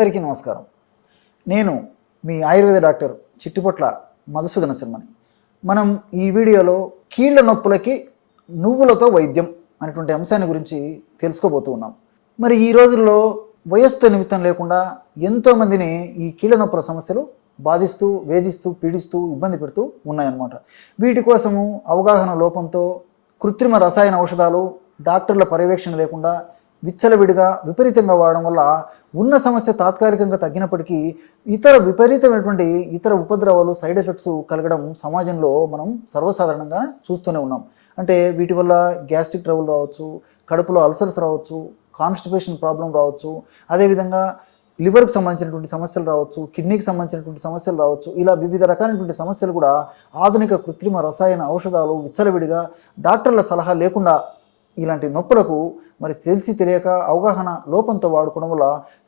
నమస్కారం. నేను మీ ఆయుర్వేద డాక్టర్ చిట్టిపొట్ల మధుసూదన శర్మని. మనం ఈ వీడియోలో కీళ్ళ నొప్పులకి నువ్వులతో వైద్యం అనేటువంటి అంశాన్ని గురించి తెలుసుకోబోతూ ఉన్నాం. మరి ఈ రోజుల్లో వయస్సుతో నిమిత్తం లేకుండా ఎంతోమందిని ఈ కీళ్ళ నొప్పుల సమస్యలు బాధిస్తూ వేధిస్తూ పీడిస్తూ ఇబ్బంది పెడుతూ ఉన్నాయన్నమాట. వీటి కోసము అవగాహన లోపంతో కృత్రిమ రసాయన ఔషధాలు డాక్టర్ల పర్యవేక్షణ లేకుండా విచ్చలవిడిగా విపరీతంగా వాడడం వల్ల ఉన్న సమస్య తాత్కాలికంగా తగ్గినప్పటికీ ఇతర విపరీతమైనటువంటి ఇతర ఉపద్రవాలు సైడ్ ఎఫెక్ట్స్ కలగడం సమాజంలో మనం సర్వసాధారణంగా చూస్తూనే ఉన్నాం. అంటే వీటి వల్ల గ్యాస్ట్రిక్ ట్రబుల్ రావచ్చు కడుపులో అల్సర్స్ రావచ్చు కాన్స్టిపేషన్ ప్రాబ్లం రావచ్చు అదేవిధంగా లివర్కి సంబంధించినటువంటి సమస్యలు రావచ్చు కిడ్నీకి సంబంధించినటువంటి సమస్యలు రావచ్చు ఇలా వివిధ రకాలైనటువంటి సమస్యలు కూడా ఆధునిక కృత్రిమ రసాయన ఔషధాలు విచ్చలవిడిగా డాక్టర్ల సలహా లేకుండా ఇలాంటి నొప్పులకు మరి తెలిసి తెలియక అవగాహన లోపంతో వాడుకోవడం వల్ల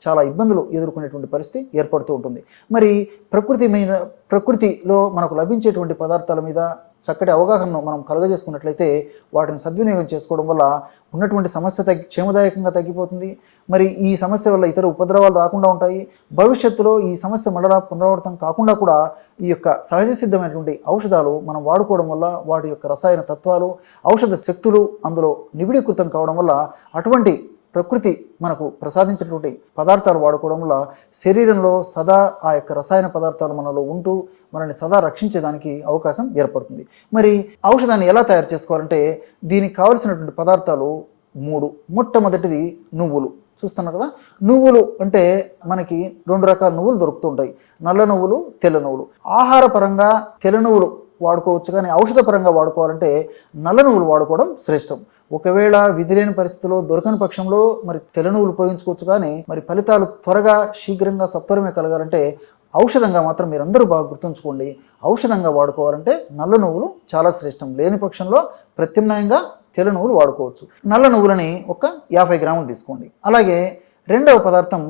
చాలా ఇబ్బందులు ఎదుర్కొనేటువంటి పరిస్థితి ఏర్పడుతూ ఉంటుంది. మరి ప్రకృతి మీద ప్రకృతిలో మనకు లభించేటువంటి పదార్థాల మీద చక్కటి అవగాహనను మనం కలుగజేసుకున్నట్లయితే వాటిని సద్వినియోగం చేసుకోవడం వల్ల ఉన్నటువంటి సమస్య తగ్గి క్షేమదాయకంగా తగ్గిపోతుంది. మరి ఈ సమస్య వల్ల ఇతర ఉపద్రవాలు రాకుండా ఉంటాయి. భవిష్యత్తులో ఈ సమస్య మళ్ళా పునరావృతం కాకుండా కూడా ఈ యొక్క సహజ సిద్ధమైనటువంటి ఔషధాలు మనం వాడుకోవడం వల్ల వాటి యొక్క రసాయన తత్వాలు ఔషధ శక్తులు అందులో నిబిడీకృతం కావడం వల్ల అటువంటి ప్రకృతి మనకు ప్రసాదించినటువంటి పదార్థాలు వాడుకోవడం వల్ల శరీరంలో సదా ఆ యొక్క రసాయన పదార్థాలు మనలో ఉంటూ మనల్ని సదా రక్షించేదానికి అవకాశం ఏర్పడుతుంది. మరి ఔషధాన్ని ఎలా తయారు చేసుకోవాలంటే దీనికి కావలసినటువంటి పదార్థాలు మూడు. మొట్టమొదటిది నువ్వులు. చూస్తున్నారు కదా? నువ్వులు అంటే మనకి రెండు రకాల నువ్వులు దొరుకుతూ ఉంటాయి. నల్ల నువ్వులు తెల్ల నువ్వులు. ఆహార పరంగా తెల్ల నువ్వులు వాడుకోవచ్చు కానీ ఔషధపరంగా వాడుకోవాలంటే నల్ల నువ్వులు వాడుకోవడం శ్రేష్టం. ఒకవేళ విధి లేని పరిస్థితిలో దొరకని పక్షంలో మరి తెల్ల నువ్వులు ఉపయోగించుకోవచ్చు కానీ మరి ఫలితాలు త్వరగా శీఘ్రంగా సత్వరమే కలగాలంటే ఔషధంగా మాత్రం మీరందరూ బాగా గుర్తుంచుకోండి. ఔషధంగా వాడుకోవాలంటే నల్ల నువ్వులు చాలా శ్రేష్టం. లేని పక్షంలో ప్రత్యామ్నాయంగా తెల్ల నువ్వులు వాడుకోవచ్చు. నల్ల నువ్వులని ఒక యాభై గ్రాములు తీసుకోండి. అలాగే రెండవ పదార్థం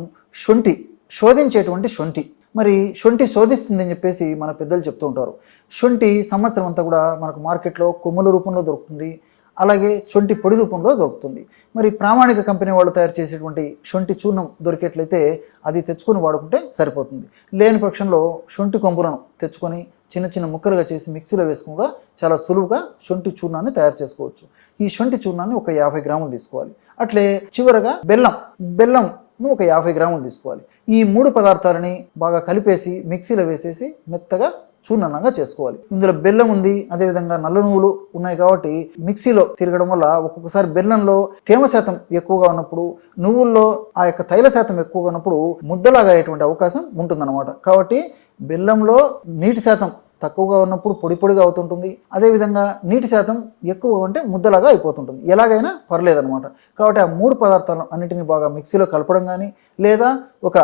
శొంఠి శోధించేటువంటి శొంఠి. మరి శొంఠి శోధిస్తుందని చెప్పేసి మన పెద్దలు చెప్తూ ఉంటారు. శొంఠి సంవత్సరం అంతా కూడా మనకు మార్కెట్లో కొమ్ముల రూపంలో దొరుకుతుంది. అలాగే శొంఠి పొడి రూపంలో దొరుకుతుంది. మరి ప్రామాణిక కంపెనీ వాళ్ళు తయారు చేసేటువంటి శొంఠి చూర్ణం దొరికేట్లయితే అది తెచ్చుకొని వాడుకుంటే సరిపోతుంది. లేని పక్షంలో శొంఠి కొంపులను తెచ్చుకొని చిన్న చిన్న ముక్కలుగా చేసి మిక్సీలో వేసుకుని కూడా చాలా సులువుగా శొంఠి చూర్ణాన్ని తయారు చేసుకోవచ్చు. ఈ శొంఠి చూర్ణాన్ని ఒక యాభై గ్రాములు తీసుకోవాలి. అట్లే చివరగా బెల్లం బెల్లం నువ్వు ఒక యాభై గ్రాములు తీసుకోవాలి. ఈ మూడు పదార్థాలని బాగా కలిపేసి మిక్సీలో వేసేసి మెత్తగా చూర్ణంగా చేసుకోవాలి. ఇందులో బెల్లం ఉంది అదేవిధంగా నల్ల నువ్వులు ఉన్నాయి కాబట్టి మిక్సీలో తిరగడం వల్ల ఒక్కొక్కసారి బెల్లంలో తేమ శాతం ఎక్కువగా ఉన్నప్పుడు నువ్వుల్లో ఆ యొక్క తైల శాతం ఎక్కువగా ఉన్నప్పుడు ముద్దలాగా అయ్యేటువంటి అవకాశం ఉంటుందన్నమాట. కాబట్టి బెల్లంలో నీటి శాతం తక్కువగా ఉన్నప్పుడు పొడి పొడిగా అవుతుంటుంది. అదేవిధంగా నీటి శాతం ఎక్కువగా ఉంటే ముద్దలాగా అయిపోతుంటుంది. ఎలాగైనా పర్లేదనమాట కాబట్టి ఆ మూడు పదార్థాలను అన్నింటినీ బాగా మిక్సీలో కలపడం కానీ లేదా ఒక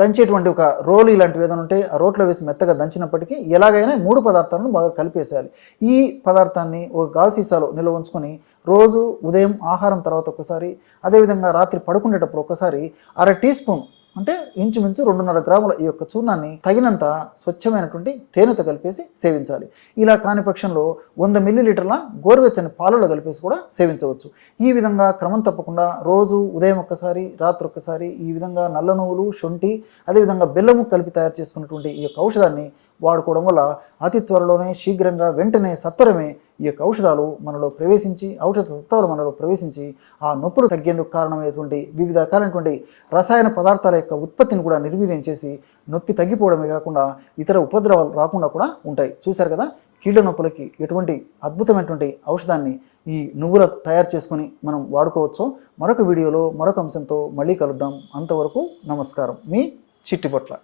దంచేటువంటి ఒక రోలు ఇలాంటివి ఏదైనా ఉంటే ఆ రోట్లో వేసి మెత్తగా దంచినప్పటికీ ఎలాగైనా మూడు పదార్థాలను బాగా కలిపేసేయాలి. ఈ పదార్థాన్ని ఒక గాజు సీసాలో నిల్వ ఉంచుకొని రోజు ఉదయం ఆహారం తర్వాత ఒకసారి అదేవిధంగా రాత్రి పడుకునేటప్పుడు ఒకసారి అర టీ స్పూన్ అంటే ఇంచుమించు రెండున్నర గ్రాముల ఈ యొక్క చూర్ణాన్ని తగినంత స్వచ్ఛమైనటువంటి తేనెతో కలిపేసి సేవించాలి. ఇలా కాని పక్షంలో వంద మిల్లీలీటర్ల గోరువెచ్చని పాలలో కలిపేసి కూడా సేవించవచ్చు. ఈ విధంగా క్రమం తప్పకుండా రోజు ఉదయం ఒక్కసారి రాత్రి ఒక్కసారి ఈ విధంగా నల్ల నువ్వులు శొంఠి అదేవిధంగా బెల్లము కలిపి తయారు చేసుకున్నటువంటి ఈ యొక్క ఔషధాన్ని వాడుకోవడం వల్ల అతి త్వరలోనే శీఘ్రంగా వెంటనే సత్వరమే ఈ యొక్క ఔషధాలు మనలో ప్రవేశించి ఔషధ తత్వాలు మనలో ప్రవేశించి ఆ నొప్పులు తగ్గేందుకు కారణమైనటువంటి వివిధ రకాలైనటువంటి రసాయన పదార్థాల యొక్క ఉత్పత్తిని కూడా నిర్వీర్యం చేసి నొప్పి తగ్గిపోవడమే కాకుండా ఇతర ఉపద్రవాలు రాకుండా కూడా ఉంటాయి. చూశారు కదా? కీళ్ళ నొప్పులకి ఎటువంటి అద్భుతమైనటువంటి ఔషధాన్ని ఈ నువ్వుల తయారు చేసుకొని మనం వాడుకోవచ్చో మరొక వీడియోలో మరొక అంశంతో మళ్ళీ కలుద్దాం. అంతవరకు నమస్కారం. మీ చిట్టిపొట్ల